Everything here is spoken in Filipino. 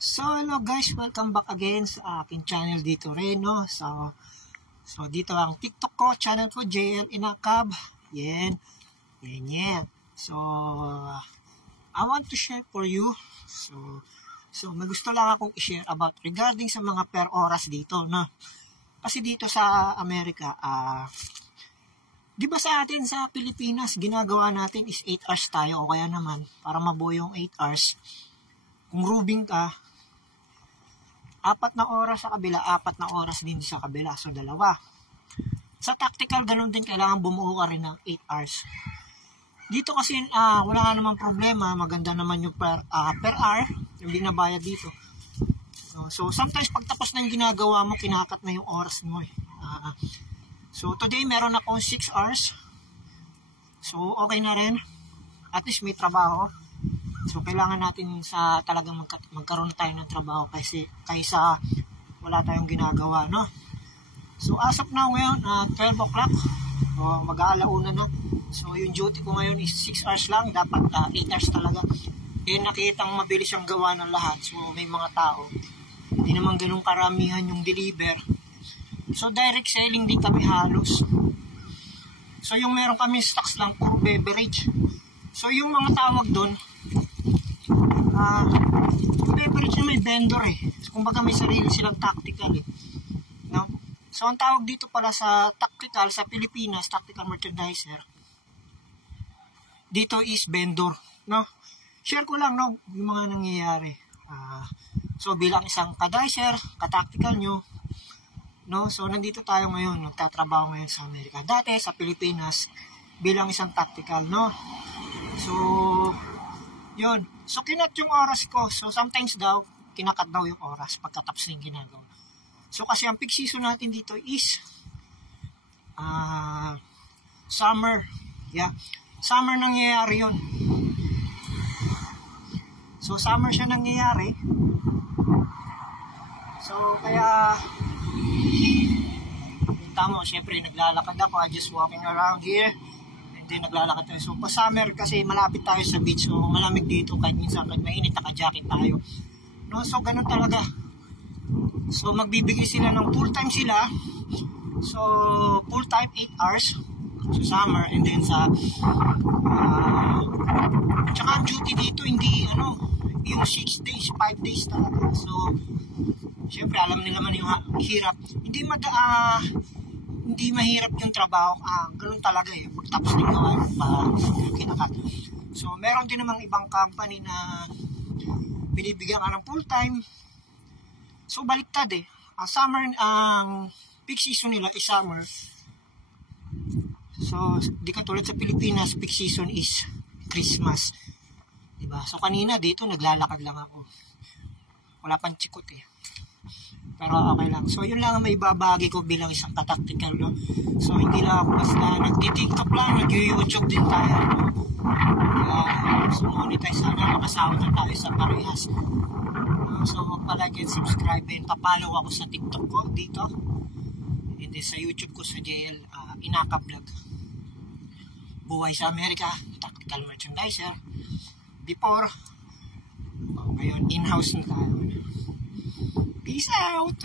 So hello guys, welcome back again sa aking channel dito rin, no? So dito ang TikTok ko, channel ko, JL Inakab. Yan. So I want to share for you. So may gusto lang akong i-share about regarding sa mga per oras dito, no? Kasi dito sa Amerika, di ba sa atin sa Pilipinas, ginagawa natin is 8 hours tayo o kaya naman para mabuo yung 8 hours. Kung rubing ka, 4 na oras sa kabila, 4 na oras din sa kabila. So, 2. Sa tactical, ganun din. Kailangan bumuo ka rin ng 8 hours. Dito kasi, wala nga naman problema. Maganda naman yung per hour. Yung binabayad dito. So, sometimes, pag tapos na yung ginagawa mo, kinakat na yung oras mo. So, today, meron akong 6 hours. So, okay na rin. At least may trabaho. So, kailangan natin sa talagang magkaroon tayo ng trabaho kaysa wala tayong ginagawa, no? So, as of now ngayon, 12 o'clock, mag-aalauna na. So, yung duty ko ngayon is 6 hours lang. Dapat 8 hours talaga. Nakitang mabilis ang gawa ng lahat. So, may mga tao. Hindi naman ganun karamihan yung deliver. So, direct selling din kami halos. So, yung meron kami stocks lang, puro beverage. So, yung mga tawag doon, beverage na may vendor So, kumbaga may sarili silang tactical no? So, ang tawag dito pala sa tactical, sa Pilipinas, tactical merchandiser, dito is vendor, no? Share ko lang, no, yung mga nangyayari. So, bilang isang ka-dicer, ka-tactical nyo, no? So, nandito tayo ngayon, nagtatrabaho ngayon sa Amerika. Dati, sa Pilipinas, bilang isang tactical, no? So, yun. So, kinat yung oras ko. So, sometimes daw, kinakat daw yung oras pagkatapos ng ginagawa. So, kasi ang peak season natin dito is summer. Yeah. Summer nangyayari yun. So, summer siya nangyayari. So, kaya tama, syempre naglalakad ako. I just walking around here. Hindi naglalakad tayo. So, pa summer kasi malapit tayo sa beach. So, malamig dito. Kahit minsan, kahit mainit, naka-jacket tayo. No? So, ganun talaga. So, magbibigay sila ng full-time sila. So, full-time 8 hours. So, summer. And then sa tsaka ang duty dito, hindi, yung 6 days, 5 days talaga. So, syempre, alam nila man yung hirap. Hindi mahirap yung trabaho. Ganun talaga pagtapos ng gawa kinakat. So, meron din namang ibang company na binibigyan ka ng full time. So, baliktad summer, peak season nila is summer. So, di katulad sa Pilipinas, peak season is Christmas. Diba? So, kanina dito, naglalakad lang ako. Wala pang chikot Pero okay lang. So, yun lang ang may babagi ko bilang isang ka-tactical, no? So, hindi lang ako basta nagtitiktok lang, nag-YouTube din tayo. So, monetize sana, makasawa na tayo sa parehas. So, mag-like and subscribe and papalaw ako sa TikTok ko dito. And then sa YouTube ko sa JL Inakab Vlog. Buhay sa Amerika, tactical merchandiser. Before, ngayon in-house na tayo. Peace out!